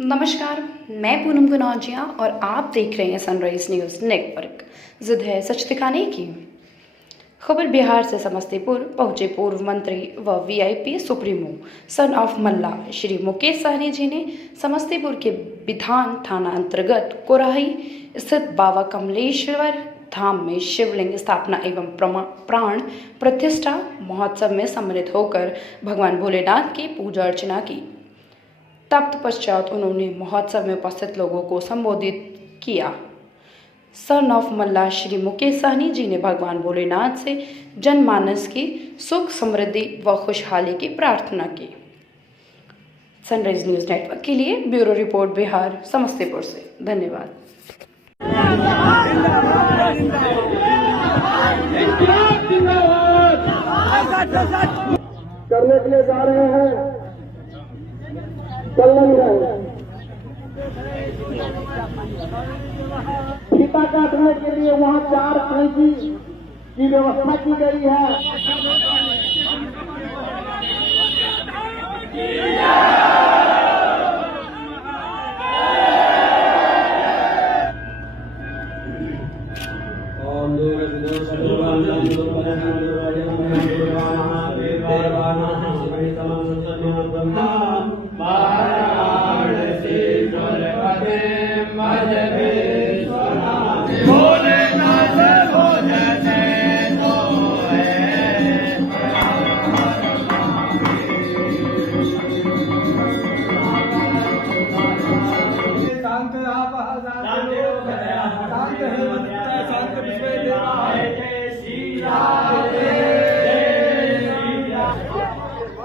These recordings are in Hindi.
नमस्कार, मैं पूनम गुनाजिया और आप देख रहे हैं सनराइज न्यूज़ नेटवर्क। जिद है सच दिखाने की। खबर बिहार से समस्तीपुर पहुंचे पूर्व मंत्री व वीआईपी सुप्रीमो सन ऑफ मल्ला श्री मुकेश सहनी जी ने समस्तीपुर के विधान थाना अंतर्गत कोराही स्थित बाबा कमलेश्वर धाम में शिवलिंग स्थापना एवं प्राण प्रतिष्ठा महोत्सव में सम्मिलित होकर भगवान भोलेनाथ की पूजा अर्चना की। तत्पश्चात उन्होंने महोत्सव में उपस्थित लोगों को संबोधित किया। सन ऑफ मल्ला श्री मुकेश सहनी जी ने भगवान भोलेनाथ से जनमानस की सुख समृद्धि व खुशहाली की प्रार्थना की। सनराइज न्यूज़ नेटवर्क के लिए ब्यूरो रिपोर्ट बिहार समस्तीपुर से। धन्यवाद। करने के लिए जा रहे हैं, चल नहीं रहे। फीता काटने के लिए वहाँ 4 कैंची की व्यवस्था की गई है।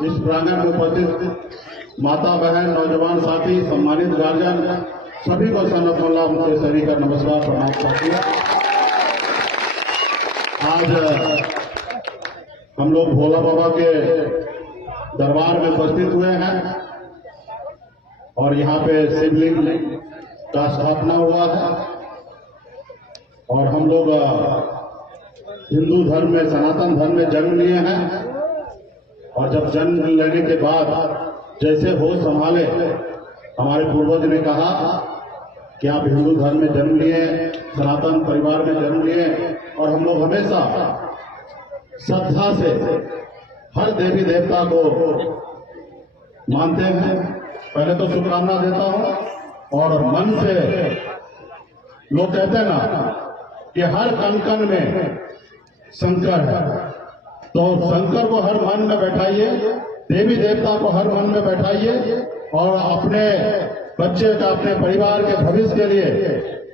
इस प्रांगण में उपस्थित माता बहन नौजवान साथी सम्मानित गार्जियन सभी को सन्नत मल्ला उनके सभी का नमस्कार प्रणाम करती है। आज हम लोग भोला बाबा के दरबार में उपस्थित हुए हैं और यहाँ पे शिवलिंग का स्थापना हुआ है और हम लोग हिंदू धर्म में सनातन धर्म में जन्म लिए हैं और जब जन्म लेने के बाद जैसे होश संभाले हमारे पूर्वज ने कहा कि आप हिंदू धर्म में जन्म लिए, सनातन परिवार में जन्म लिए और हम लोग हमेशा श्रद्धा से हर देवी देवता को मानते हैं। पहले तो शुभकामना देता हूं और मन से लोग कहते हैं ना कि हर कण कण में शंकर है, तो शंकर को हर मन में बैठाइए, देवी देवता को हर मन में बैठाइए और अपने बच्चे का, अपने परिवार के भविष्य के लिए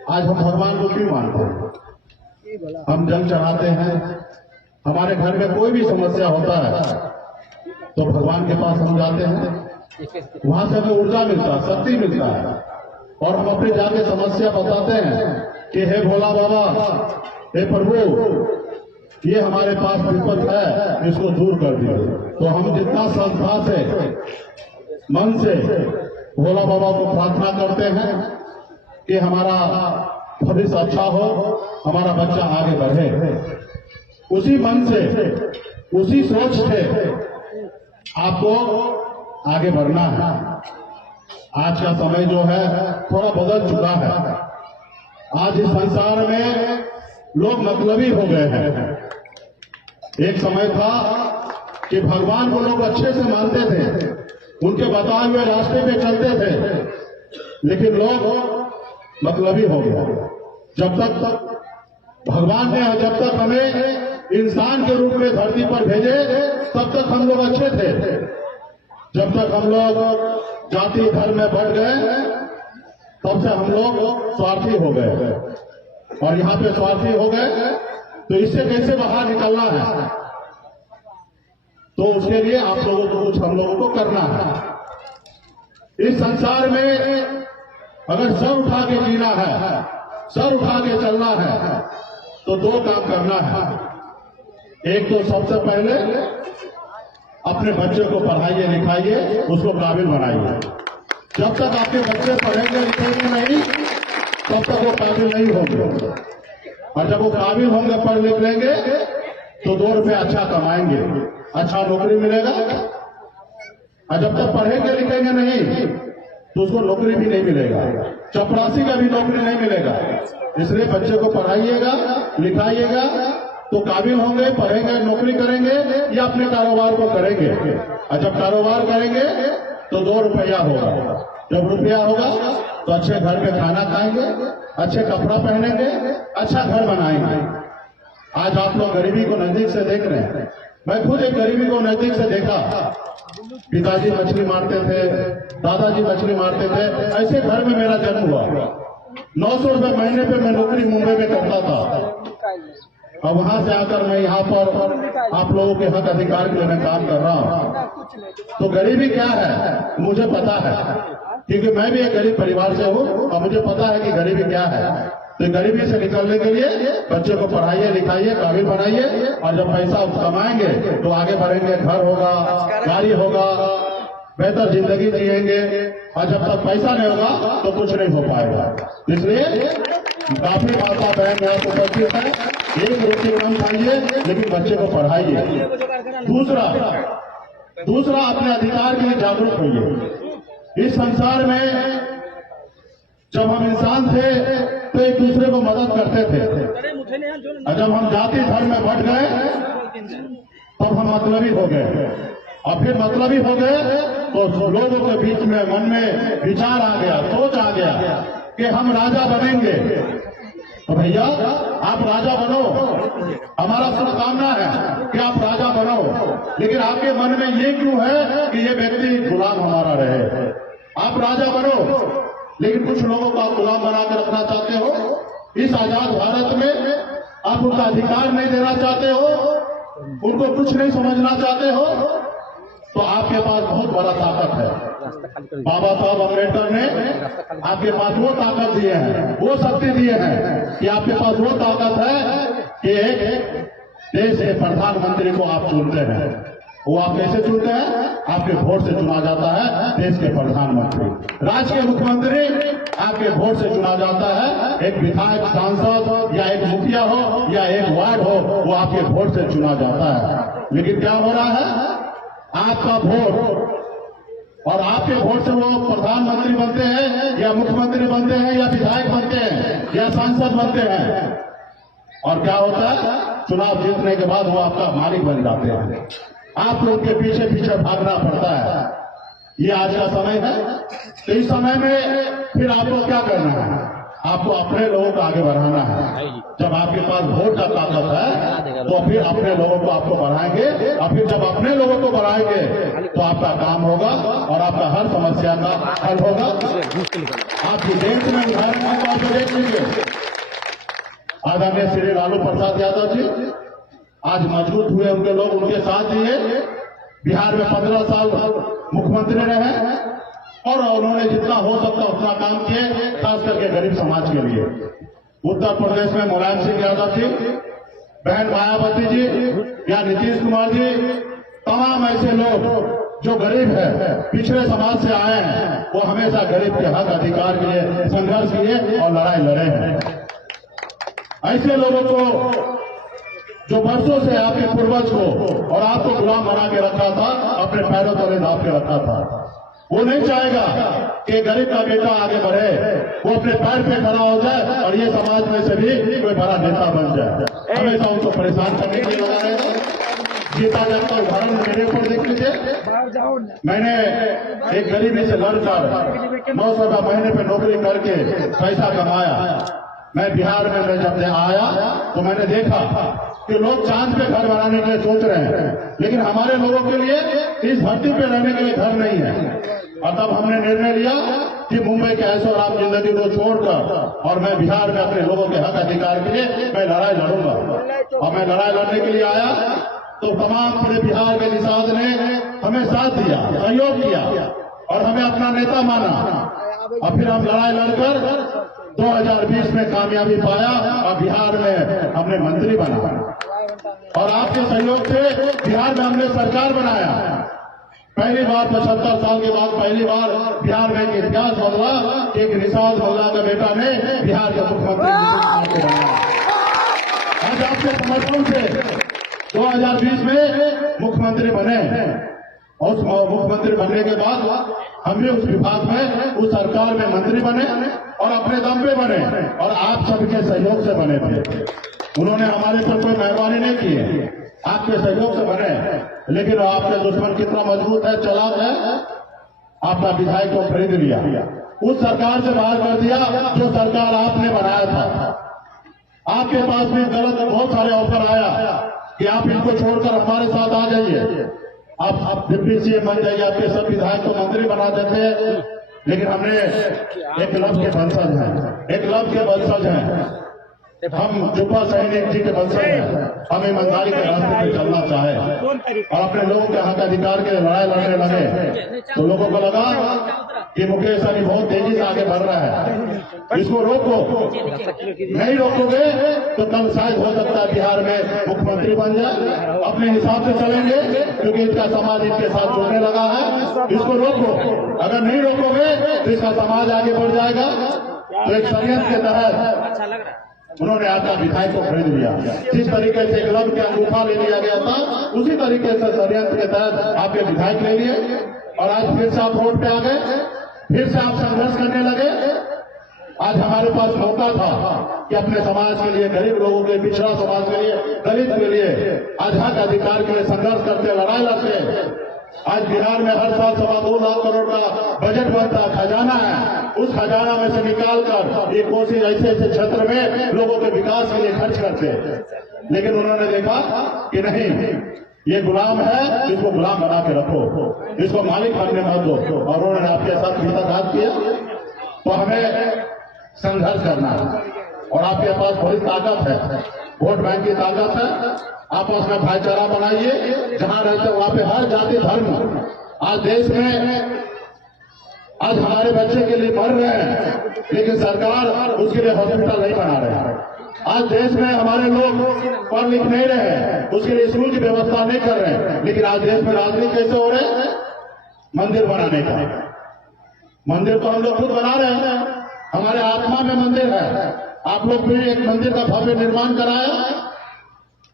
आज हम भगवान को क्यों मानते हैं? हम जल चढ़ाते हैं, हमारे घर में कोई भी समस्या होता है तो भगवान के पास हम जाते हैं, वहां से हमें ऊर्जा मिलता है, शक्ति मिलता है और हम अपनी जाके समस्या बताते हैं कि हे भोला बाबा, हे प्रभु, ये हमारे पास विपद है, इसको दूर कर दियो। तो हम जितना श्रद्धा से मन से भोला बाबा को प्रार्थना करते हैं कि हमारा भविष्य अच्छा हो, हमारा बच्चा आगे बढ़े, उसी मन से, उसी सोच से आपको आगे बढ़ना है। आज का समय जो है थोड़ा बदल चुका है। आज इस संसार में लोग मतलबी हो गए हैं। एक समय था कि भगवान को लोग अच्छे से मानते थे, उनके बताए हुए रास्ते पे चलते थे, लेकिन लोग मतलबी हो गए। जब तक भगवान ने, जब तक हमें इंसान के रूप में धरती पर भेजे, तब तक हम लोग अच्छे थे। जब तक हम लोग जाति धर्म में बढ़ गए, तब से हम लोग स्वार्थी हो गए और यहाँ पे स्वार्थी हो गए। तो इससे कैसे बाहर निकलना है? तो उसके लिए आप लोगों को कुछ हम लोगों को करना है। इस संसार में अगर सर उठा के जीना है, सर उठा के चलना है, तो 2 काम करना है। एक तो सबसे पहले अपने बच्चे को पढ़ाइए लिखाइए, उसको काबिल बनाइए। जब तक आपके बच्चे पढ़ेंगे लिखेंगे नहीं, तब तक वो काबिल नहीं होंगे और जब वो काबिल होंगे, पढ़ लिख लेंगे, तो 2 रुपए अच्छा कमाएंगे, अच्छा नौकरी मिलेगा। और जब तक पढ़ेंगे लिखेंगे नहीं, तो उसको नौकरी भी नहीं मिलेगा, चपरासी का भी नौकरी नहीं मिलेगा। इसलिए बच्चे को पढ़ाइएगा, लिखाइएगा तो काबिल होंगे, पढ़ेंगे, नौकरी करेंगे या अपने कारोबार को करेंगे। और जब कारोबार करेंगे तो 2 रुपया होगा, जब रुपया होगा तो अच्छे घर में खाना खाएंगे, अच्छे कपड़ा पहनेंगे, अच्छा घर बनाएंगे। आज आप लोग गरीबी को नजदीक से देख रहे हैं। मैं खुद एक गरीबी को नजदीक से देखा। पिताजी मछली मारते थे, दादाजी मछली मारते थे, ऐसे घर में मेरा जन्म हुआ। 900 रुपए महीने पे मैं नौकरी मुंबई में करता था। अब वहां से आकर मैं यहाँ पर आप लोगों के हक अधिकार के लिए मैं काम कर रहा हूँ। तो गरीबी क्या है मुझे पता है, क्योंकि मैं भी एक गरीब परिवार से हूँ और मुझे पता है कि गरीबी क्या है। तो गरीबी से निकलने के लिए बच्चे को पढ़ाइए, लिखाइए, काबिल बनाइए और जब पैसा कमाएंगे तो आगे बढ़ेंगे, घर होगा, गाड़ी होगा, बेहतर जिंदगी जिएंगे। और जब तक पैसा नहीं होगा तो कुछ नहीं हो पाएगा। इसलिए काफी माता बहन यहाँ उपस्थित है, एक रोटी कम खाइए लेकिन बच्चे को पढ़ाइए। दूसरा अपने अधिकार के लिए जागरूक होइए। इस संसार में जब हम इंसान थे तो एक दूसरे को मदद करते थे, और जब हम जाति धर्म में बढ़ गए तब हम मतलबी हो गए, और फिर मतलबी हो गए तो लोगों के बीच में मन में विचार आ गया, सोच आ गया कि हम राजा बनेंगे। तो भैया आप राजा बनो, हमारा शुभकामना है कि आप राजा बनो, लेकिन आपके मन में ये क्यों है कि ये व्यक्ति गुलाम हमारा रहे? आप राजा बनो, लेकिन कुछ लोगों को आप गुलाम बना के रखना चाहते हो। इस आजाद भारत में आप उनका अधिकार नहीं देना चाहते हो, उनको कुछ नहीं समझना चाहते हो, तो आपके पास बहुत बड़ा ताकत है। बाबा साहब अम्बेडकर ने आपके पास वो ताकत दिए हैं, वो शक्ति दिए हैं कि आपके पास वो ताकत है कि एक देश के प्रधानमंत्री को आप चुनते हैं। वो आप कैसे चुनते हैं? आपके वोट से चुना जाता है देश के प्रधानमंत्री। राज्य के मुख्यमंत्री आपके वोट से चुना जाता है। एक विधायक, सांसद या एक मुखिया हो या एक वार्ड हो, वो आपके वोट से चुना जाता है। लेकिन क्या हो रहा है? आपका वोट और आपके वोट से वो प्रधानमंत्री बनते हैं या मुख्यमंत्री बनते हैं या विधायक बनते हैं या सांसद बनते हैं, और क्या होता है? चुनाव जीतने के बाद वो आपका मालिक बन जाते हैं। आप लोग के पीछे पीछे भागना पड़ता है। ये आज का समय है। तो इस समय में फिर आपको क्या करना है? आपको अपने लोगों को आगे बढ़ाना है। जब आपके पास वोट का ताकत है तो फिर अपने लोगों को आपको बढ़ाएंगे, और फिर जब अपने लोगों को बढ़ाएंगे तो आपका काम होगा और आपका हर समस्या का हल होगा। आपकी देश में उदाहरण को देख लीजिए, आदरणीय श्री लालू प्रसाद यादव जी आज मजबूत हुए, उनके लोग उनके साथ दिए। बिहार में 15 साल मुख्यमंत्री रहे और उन्होंने जितना हो सकता उतना काम किए, खास करके गरीब समाज के लिए। उत्तर प्रदेश में मुलायम सिंह यादव जी, बहन मायावती जी या नीतीश कुमार जी, तमाम ऐसे लोग जो गरीब है, पिछड़े समाज से आए हैं, वो हमेशा गरीब के हक अधिकार के लिए संघर्ष किए और लड़ाई लड़े हैं। ऐसे लोगों को जो वर्षों से आपके पूर्वज को और आपको गुलाम बना के रखा था, अपने पैरों तले दाब के रखा था, वो नहीं चाहेगा कि गरीब का बेटा आगे बढ़े, वो अपने पैर पे खड़ा हो जाए और ये समाज में से भी कोई बड़ा नेता बन जाए। हमेशा उनको परेशान करने के लिए लगा रहेगा। गीता जब का उदाहरण मेरे ऊपर देख लीजिए। मैंने एक गरीबी से लड़कर 900 रुपया महीने पे नौकरी करके पैसा कमाया। मैं बिहार में मैं जब आया तो मैंने देखा कि लोग चांद पे घर बनाने के लिए सोच रहे हैं, लेकिन हमारे लोगों के लिए इस धरती पे रहने के लिए घर नहीं है। और तब हमने निर्णय लिया कि मुंबई के ऐशो आराम जिंदगी को छोड़कर और मैं बिहार में अपने लोगों के हक अधिकार के लिए मैं लड़ाई लड़ूंगा। और मैं लड़ाई लड़ने के लिए आया तो तमाम पूरे बिहार के निषाद ने हमें साथ दिया, सहयोग किया और हमें अपना नेता माना। और फिर हम लड़ाई लड़कर 2020 में कामयाबी पाया और बिहार में हमने मंत्री बना, और आपके सहयोग से बिहार में हमने सरकार बनाया। पहली बार 75 साल के बाद पहली बार बिहार में एक इतिहास बदला, एक निषाद मोल्ला का बेटा ने बिहार के मुख्यमंत्री बनाया। आज आपके समर्थन से 2020 में मुख्यमंत्री बने और उस मुख्यमंत्री बनने के बाद हम भी उस विभाग में, उस सरकार में मंत्री बने और अपने दम पे बने और आप सबके सहयोग से बने थे। उन्होंने हमारे पर कोई मेहरबानी नहीं की है, आपके सहयोग से बने। लेकिन आपके दुश्मन कितना मजबूत है, चालाक है, आपका विधायक को खरीद लिया, उस सरकार से बाहर कर दिया जो सरकार आपने बनाया था। आपके पास भी गलत बहुत सारे ऑफर आया कि आप इनको छोड़कर हमारे साथ आ जाइए, आप डिप्टी सीएम बन जाइए, आपके सब विधायक को मंत्री बना देते हैं। लेकिन हमने एक लव के वंशज हैं, एक लव के वंशज हैं, हम जुब्बा सैनिक जी के वंशज हैं। हम ईमानदारी के रास्ते पे चलना चाहे और अपने लोगों के हक अधिकार के लड़ाई लड़ने लगे तो लोगों को लगा कि मुकेश सहनी बहुत तेजी से आगे बढ़ रहा है, इसको रोको। नहीं रोकोगे तो कल शायद हो सकता है बिहार में मुख्यमंत्री बन जाए। अपने हिसाब से चलेंगे क्योंकि इसका समाज इनके साथ जुड़ने लगा है, इसको रोको। अगर नहीं रोकोगे तो इसका समाज आगे बढ़ जाएगा। तो एक षड्यंत्र के तहत उन्होंने आपका विधायक को खरीद लिया। जिस तरीके से क्लब के अंगूठा ले लिया गया था, उसी तरीके से षड्यंत्र के तहत आपके विधायक ले लिए और आज फिर से आप वोट पे आ गए, फिर से आप संघर्ष करने लगे। आज हमारे पास मौका था कि अपने समाज के लिए, गरीब लोगों के, पिछड़ा समाज के लिए, दलित के लिए, आज हक अधिकार के लिए संघर्ष करते, लड़ाई लड़ते। आज बिहार में हर साल 2.25 लाख करोड़ का बजट बनता, खजाना है, उस खजाना में से निकालकर ये कोशिश ऐसे ऐसे क्षेत्र में लोगों के विकास के लिए खर्च करते हैं। लेकिन उन्होंने देखा कि नहीं, ये गुलाम है, इसको गुलाम बना के रखो, इसको मालिक बनने मत दो। और उन्होंने आपके साथ विश्वासघात किया। तो हमें संघर्ष करना है और आपके पास बड़ी ताकत है, वोट बैंक की ताकत है। आपस में भाईचारा बनाइए, जहां रहते वहां पे हर जाति धर्म। आज देश में आज हमारे बच्चे के लिए मर रहे हैं, लेकिन सरकार उसके लिए हॉस्पिटल नहीं बना रहे हैं। आज देश में हमारे लोग पढ़ लिख नहीं रहे हैं, उसके लिए स्कूल की व्यवस्था नहीं कर रहे हैं। लेकिन आज देश में राजनीति कैसे हो रहे हैं? मंदिर बनाने का। मंदिर तो हम लोग खुद बना रहे हैं, हमारे आत्मा में मंदिर है। आप लोग भी एक मंदिर का भव्य निर्माण कराया,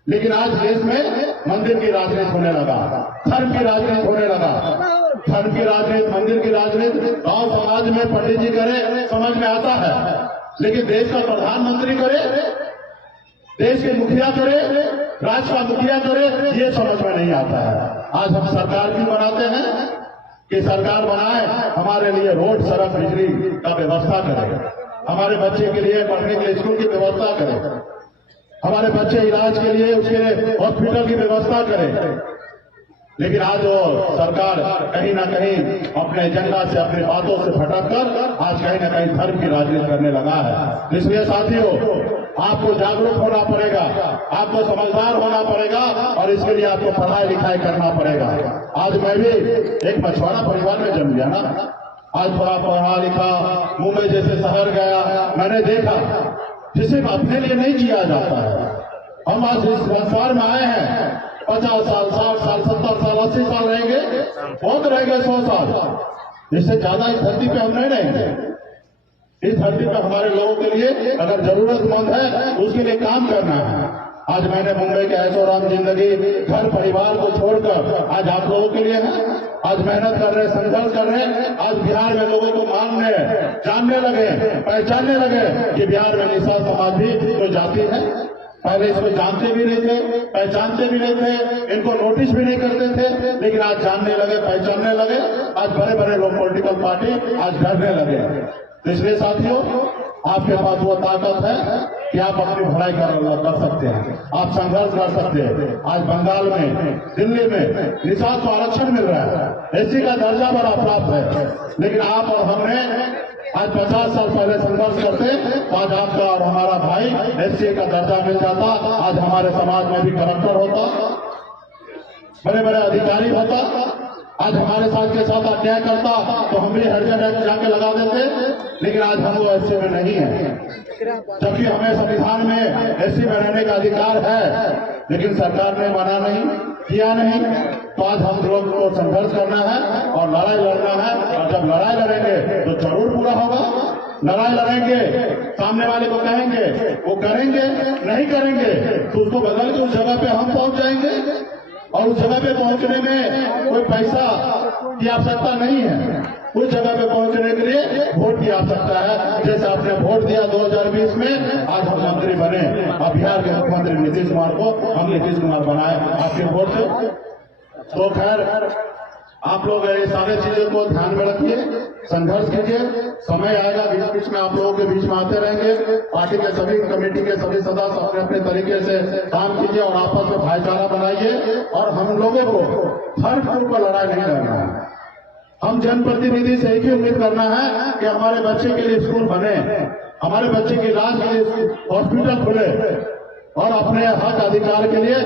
लेकिन आज देश में मंदिर की राजनीति होने लगा, धर्म की राजनीति होने लगा। धर्म की राजनीति, मंदिर की राजनीति गांव समाज में पंडित जी करे समझ में आता है, लेकिन देश का प्रधानमंत्री करे, देश के मुखिया करे, राज्य का मुखिया करे, ये समझ में नहीं आता है। आज हम सरकार भी बनाते हैं कि सरकार बनाए, हमारे लिए रोड, सड़क, बिजली का व्यवस्था करे, हमारे बच्चे के लिए पढ़ने के लिए स्कूल की व्यवस्था करे, हमारे बच्चे इलाज के लिए उसके हॉस्पिटल की व्यवस्था करें। लेकिन आज वो सरकार कहीं ना कहीं अपने एजेंडा से, अपने बातों से भटककर आज कहीं ना कहीं धर्म की राजनीति करने लगा है। इसलिए साथियों, आपको जागरूक होना पड़ेगा, आपको समझदार होना पड़ेगा और इसके लिए आपको पढ़ाई लिखाई करना पड़ेगा। आज मैं भी एक मछुआरा परिवार में जन्म लिया ना, आज थोड़ा पढ़ा लिखा, मुंबई जैसे शहर गया, मैंने देखा जिसे अपने लिए नहीं जिया जाता है। हम आज इस संसार में आए हैं, 50 साल, 60 साल, 70 साल, 80 साल रहेंगे, बहुत रहेंगे 100 साल, इससे ज्यादा इस धरती पे हम नहीं रहेंगे। इस धरती पे हमारे लोगों के लिए अगर जरूरतमंद है उसके लिए काम करना है। आज मैंने मुंबई के ऐशोआराम जिंदगी, घर परिवार को छोड़कर आज आप लोगों के लिए है। आज मेहनत कर रहे, संघर्ष कर रहे हैं। आज बिहार में लोगों को मानने, जानने लगे, पहचानने लगे कि बिहार में निषाद समाज भी कोई जाति है। पहले इसको जानते भी नहीं थे, पहचानते भी नहीं थे, इनको नोटिस भी नहीं करते थे, लेकिन आज जानने लगे, पहचानने लगे। आज बड़े बड़े लोग, पॉलिटिकल पार्टी आज डरने लगे। तो इसलिए साथियों, आपके पास वो ताकत है कि आप अपनी भलाई कर सकते हैं, आप संघर्ष कर सकते हैं। आज बंगाल में, दिल्ली में निषाद को आरक्षण मिल रहा है, एससी का दर्जा बड़ा प्राप्त है। लेकिन आप और हमने आज 50 साल पहले संघर्ष करते तो आज आपका और हमारा भाई एससी का दर्जा मिल जाता। आज हमारे समाज में भी कलेक्टर होता, बड़े बड़े अधिकारी होता। आज हमारे साथ के साथ अन्याय करता तो हम भी हरिजन एक्ट जाके लगा देते, लेकिन आज हम वो एससी में नहीं है, जबकि हमें संविधान में एससी में रहने का अधिकार है। लेकिन सरकार ने माना नहीं, किया नहीं। तो आज हम लोग को संघर्ष करना है और लड़ाई लड़ना है, और जब लड़ाई लड़ेंगे तो जरूर पूरा होगा। लड़ाई लड़ेंगे, सामने वाले को कहेंगे, वो करेंगे, नहीं करेंगे तो उसको बदल के उस जगह पे हम पहुंच जाएंगे और उस जगह पे पहुंचने में कोई पैसा की आवश्यकता नहीं है। उस जगह पे पहुंचने के लिए वोट की आवश्यकता है। जैसे आपने वोट दिया 2020 में, आज हम मंत्री बने। अब बिहार के मुख्यमंत्री नीतीश कुमार को हम नीतीश कुमार बनाए आपके वोट से। तो खैर आप लोग ये सारे चीजों को ध्यान में रखिए, संघर्ष कीजिए। समय आएगा, बीच बीच में आप लोगों के बीच में आते रहेंगे। पार्टी के सभी कमेटी के सभी सदस्य अपने अपने तरीके से काम कीजिए और आपस में भाईचारा बनाइए। और हम लोगों को हर फूट पर लड़ाई नहीं लड़ना है। हम जनप्रतिनिधि से एक ही उम्मीद करना है कि हमारे बच्चे के लिए स्कूल बने, हमारे बच्चे के इलाज के लिए हॉस्पिटल खुले और अपने हक अधिकार के लिए